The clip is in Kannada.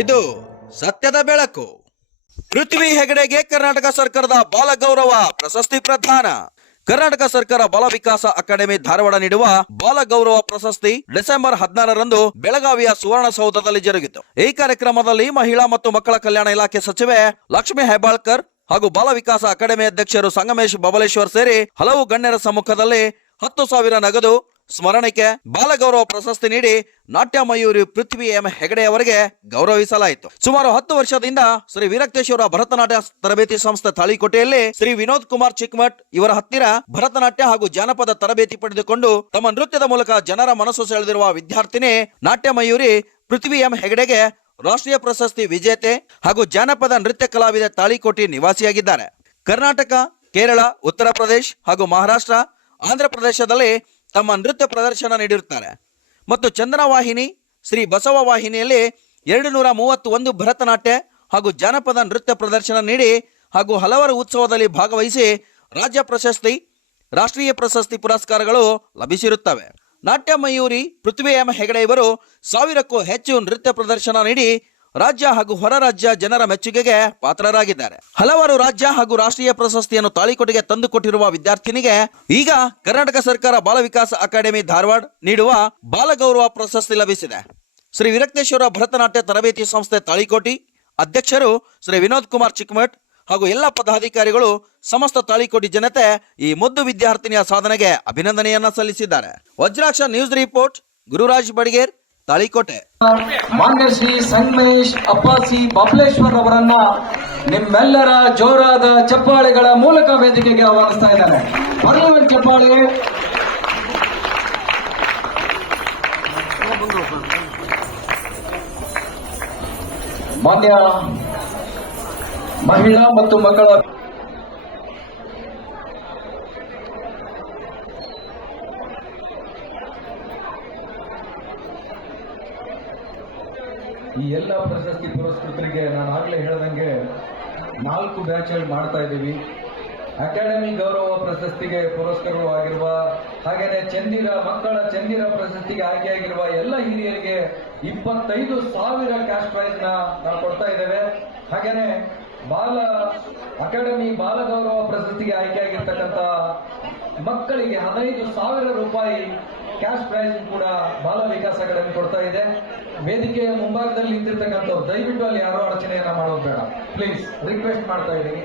ಇದು ಸತ್ಯದ ಬೆಳಕು. ಪೃಥ್ವಿ ಹೆಗಡೆಗೆ ಕರ್ನಾಟಕ ಸರ್ಕಾರದ ಬಾಲ ಗೌರವ ಪ್ರಶಸ್ತಿ ಪ್ರದಾನ. ಕರ್ನಾಟಕ ಸರ್ಕಾರ ಬಾಲ ವಿಕಾಸ ಅಕಾಡೆಮಿ ಧಾರವಾಡ ನೀಡುವ ಬಾಲ ಗೌರವ ಪ್ರಶಸ್ತಿ ಡಿಸೆಂಬರ್ ಹದಿನಾರರಂದು ಬೆಳಗಾವಿಯ ಸುವರ್ಣಸೌಧದಲ್ಲಿ ಜರುಗಿತು. ಈ ಕಾರ್ಯಕ್ರಮದಲ್ಲಿ ಮಹಿಳಾ ಮತ್ತು ಮಕ್ಕಳ ಕಲ್ಯಾಣ ಇಲಾಖೆ ಸಚಿವೆ ಲಕ್ಷ್ಮೀ ಹೆಬ್ಬಾಳ್ಕರ್ ಹಾಗೂ ಬಾಲ ವಿಕಾಸ ಅಕಾಡೆಮಿ ಅಧ್ಯಕ್ಷರು ಸಂಗಮೇಶ್ ಬಬಲೇಶ್ವರ್ ಸೇರಿ ಹಲವು ಗಣ್ಯರ ಸಮ್ಮುಖದಲ್ಲಿ ಹತ್ತು ಸಾವಿರ ನಗದು ಸ್ಮರಣೆಗೆ ಬಾಲಗೌರವ ಪ್ರಶಸ್ತಿ ನೀಡಿ ನಾಟ್ಯ ಮಯೂರಿ ಪೃಥ್ವಿ ಎಂ ಹೆಗಡೆ ಅವರಿಗೆ ಗೌರವಿಸಲಾಯಿತು. ಸುಮಾರು ಹತ್ತು ವರ್ಷದಿಂದ ಶ್ರೀ ವೀರಕ್ತೇಶ್ವರ ಭರತನಾಟ್ಯ ತರಬೇತಿ ಸಂಸ್ಥೆ ತಾಳಿಕೋಟೆಯಲ್ಲಿ ಶ್ರೀ ವಿನೋದ್ ಕುಮಾರ್ ಚಿಕ್ಮಠ್ ಇವರ ಹತ್ತಿರ ಭರತನಾಟ್ಯ ಹಾಗೂ ಜಾನಪದ ತರಬೇತಿ ಪಡೆದುಕೊಂಡು ತಮ್ಮ ನೃತ್ಯದ ಮೂಲಕ ಜನರ ಮನಸ್ಸು ಸೆಳೆದಿರುವ ವಿದ್ಯಾರ್ಥಿನಿ ನಾಟ್ಯ ಮಯೂರಿ ಪೃಥ್ವಿ ಎಂ ಹೆಗಡೆಗೆ ರಾಷ್ಟ್ರೀಯ ಪ್ರಶಸ್ತಿ ವಿಜೇತೆ ಹಾಗೂ ಜಾನಪದ ನೃತ್ಯ ಕಲಾವಿದ ತಾಳಿಕೋಟೆ ನಿವಾಸಿಯಾಗಿದ್ದಾರೆ. ಕರ್ನಾಟಕ, ಕೇರಳ, ಉತ್ತರ ಪ್ರದೇಶ ಹಾಗೂ ಮಹಾರಾಷ್ಟ್ರ, ಆಂಧ್ರ ಪ್ರದೇಶದಲ್ಲಿ ತಮ್ಮ ನೃತ್ಯ ಪ್ರದರ್ಶನ ನೀಡಿರುತ್ತಾರೆ. ಮತ್ತು ಚಂದನ ವಾಹಿನಿ ಶ್ರೀ ಬಸವ ವಾಹಿನಿಯಲ್ಲಿ ಎರಡು ನೂರ ಮೂವತ್ತು ಒಂದು ಭರತನಾಟ್ಯ ಹಾಗೂ ಜಾನಪದ ನೃತ್ಯ ಪ್ರದರ್ಶನ ನೀಡಿ ಹಾಗೂ ಹಲವಾರು ಉತ್ಸವದಲ್ಲಿ ಭಾಗವಹಿಸಿ ರಾಜ್ಯ ಪ್ರಶಸ್ತಿ, ರಾಷ್ಟ್ರೀಯ ಪ್ರಶಸ್ತಿ ಪುರಸ್ಕಾರಗಳು ಲಭಿಸಿರುತ್ತವೆ. ನಾಟ್ಯ ಮಯೂರಿ ಪೃಥ್ವಿ ಎಂ ಹೆಗಡೆ ಇವರು ಸಾವಿರಕ್ಕೂ ಹೆಚ್ಚು ನೃತ್ಯ ಪ್ರದರ್ಶನ ನೀಡಿ ರಾಜ್ಯ ಹಾಗೂ ಹೊರ ರಾಜ್ಯ ಜನರ ಮೆಚ್ಚುಗೆಗೆ ಪಾತ್ರರಾಗಿದ್ದಾರೆ. ಹಲವಾರು ರಾಜ್ಯ ಹಾಗೂ ರಾಷ್ಟ್ರೀಯ ಪ್ರಶಸ್ತಿಯನ್ನು ತಾಳಿಕೋಟೆಗೆ ತಂದುಕೊಟ್ಟಿರುವ ವಿದ್ಯಾರ್ಥಿನಿಗೆ ಈಗ ಕರ್ನಾಟಕ ಸರ್ಕಾರ ಬಾಲ ವಿಕಾಸ ಅಕಾಡೆಮಿ ಧಾರವಾಡ ನೀಡುವ ಬಾಲಗೌರವ ಪ್ರಶಸ್ತಿ ಲಭಿಸಿದೆ. ಶ್ರೀ ವಿರಕ್ತೇಶ್ವರ ಭರತನಾಟ್ಯ ತರಬೇತಿ ಸಂಸ್ಥೆ ತಾಳಿಕೋಟಿ ಅಧ್ಯಕ್ಷರು ಶ್ರೀ ವಿನೋದ್ ಕುಮಾರ್ ಚಿಕ್ಮಠ್ ಹಾಗೂ ಎಲ್ಲ ಪದಾಧಿಕಾರಿಗಳು ಸಮಸ್ತ ತಾಳಿಕೋಟಿ ಜನತೆ ಈ ಮುದ್ದು ವಿದ್ಯಾರ್ಥಿನಿಯ ಸಾಧನೆಗೆ ಅಭಿನಂದನೆಯನ್ನ ಸಲ್ಲಿಸಿದ್ದಾರೆ. Vajraksha news report, Gururaj Badiger Talikote. ಮಾನ್ಯ ಶ್ರೀ ಸಂಗಮೇಶ್ ಅಪ್ಪಾಸಿ ಬಬಲೇಶ್ವರ್ ಅವರನ್ನ ನಿಮ್ಮೆಲ್ಲರ ಜೋರಾದ ಚಪ್ಪಾಳೆಗಳ ಮೂಲಕ ವೇದಿಕೆಗೆ ಆಹ್ವಾನಿಸ್ತಾ ಇದ್ದಾರೆ ಚಪ್ಪಾಳೆ. ಮಾನ್ಯ ಮಹಿಳಾ ಮತ್ತು ಮಕ್ಕಳ ಈ ಎಲ್ಲ ಪ್ರಶಸ್ತಿ ಪುರಸ್ಕೃತರಿಗೆ ನಾನು ಆಗಲೇ ಹೇಳ್ದಂಗೆ ನಾಲ್ಕು ಬ್ಯಾಚ್ಗಳು ಮಾಡ್ತಾ ಇದ್ದೀವಿ. ಅಕಾಡೆಮಿ ಗೌರವ ಪ್ರಶಸ್ತಿಗೆ ಪುರಸ್ಕೃತವಾಗಿರುವ ಹಾಗೆಯೇ ಚಂದಿರ, ಮಕ್ಕಳ ಚಂದಿರ ಪ್ರಶಸ್ತಿಗೆ ಆಯ್ಕೆಯಾಗಿರುವ ಎಲ್ಲ ಹಿರಿಯರಿಗೆ ಇಪ್ಪತ್ತೈದು ಸಾವಿರ ಕ್ಯಾಶ್ ಪ್ರೈಸ್ ನಾವು ಕೊಡ್ತಾ ಇದ್ದೇವೆ. ಹಾಗೇನೆ ಬಾಲ, ಅಕಾಡೆಮಿ ಬಾಲ ಗೌರವ ಪ್ರಶಸ್ತಿಗೆ ಆಯ್ಕೆಯಾಗಿರ್ತಕ್ಕಂಥ ಮಕ್ಕಳಿಗೆ ಹದಿನೈದು ಸಾವಿರ ರೂಪಾಯಿ ಕ್ಯಾಶ್ ಪ್ರೈಸ್ ಕೂಡ ಬಾಲ ವಿಕಾಸ ಅಕಾಡೆಮಿ ಕೊಡ್ತಾ ಇದೆ. ವೇದಿಕೆಯ ಮುಂಭಾಗದಲ್ಲಿ ನಿಂತಿರ್ತಕ್ಕಂಥ ದಯವಿಟ್ಟು ಅಲ್ಲಿ ಯಾರೋ ಅಡಚಣೆಯನ್ನ ಮಾಡೋದು ಬೇಡ. ಪ್ಲೀಸ್ ರಿಕ್ವೆಸ್ಟ್ ಮಾಡ್ತಾ ಇದ್ದೀನಿ.